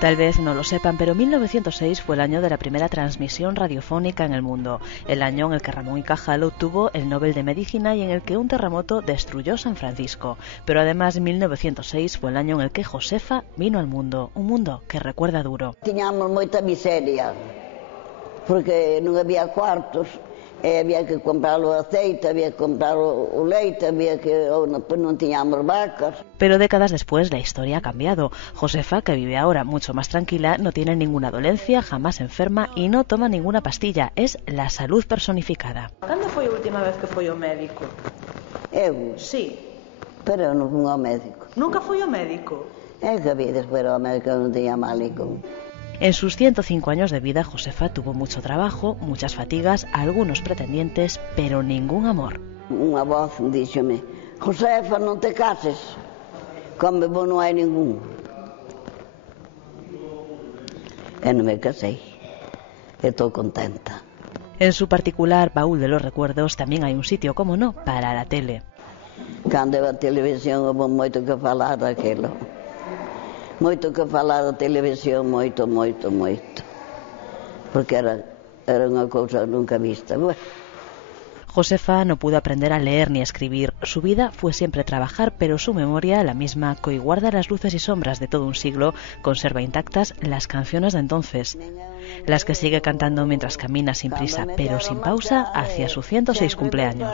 Tal vez no lo sepan, pero 1906 fue el año de la primera transmisión radiofónica en el mundo, el año en el que Ramón y Cajal obtuvo el Nobel de Medicina y en el que un terremoto destruyó San Francisco. Pero además 1906 fue el año en el que Josefa vino al mundo, un mundo que recuerda duro. Tiñamos moita miseria, porque non había cuartos, había que comprar o aceite, había que comprar o leite, non tiñamos vacas. Pero décadas después la historia ha cambiado. Josefa, que vive ahora mucho más tranquila, no tiene ninguna dolencia, jamás enferma y no toma ninguna pastilla. Es la salud personificada. Cando foi a última vez que foi ao médico? Eu? Sí. Pero eu non fui ao médico. Nunca foi ao médico? É que había despois ao médico, non tiña mal ningún. En sus 105 años de vida, Josefa tuvo mucho trabajo, muchas fatigas, algunos pretendientes, pero ningún amor. Unha voz díxome: Josefa, non te cases, como vos non hai ningún. E non me casei, estou contenta. En su particular baúl de los recuerdos también hay un sitio, como no, para la tele. Cando eu a televisión houve moito que falar daquilo. Moito que falar da televisión, moito. Porque era unha cousa nunca vista. Bueno. Josefa no pudo aprender a leer ni a escribir. Su vida fue siempre trabajar, pero su memoria, la misma que hoy guarda las luces y sombras de todo un siglo, conserva intactas las canciones de entonces. Las que sigue cantando mientras camina sin prisa, pero sin pausa, hacia su 106 cumpleaños.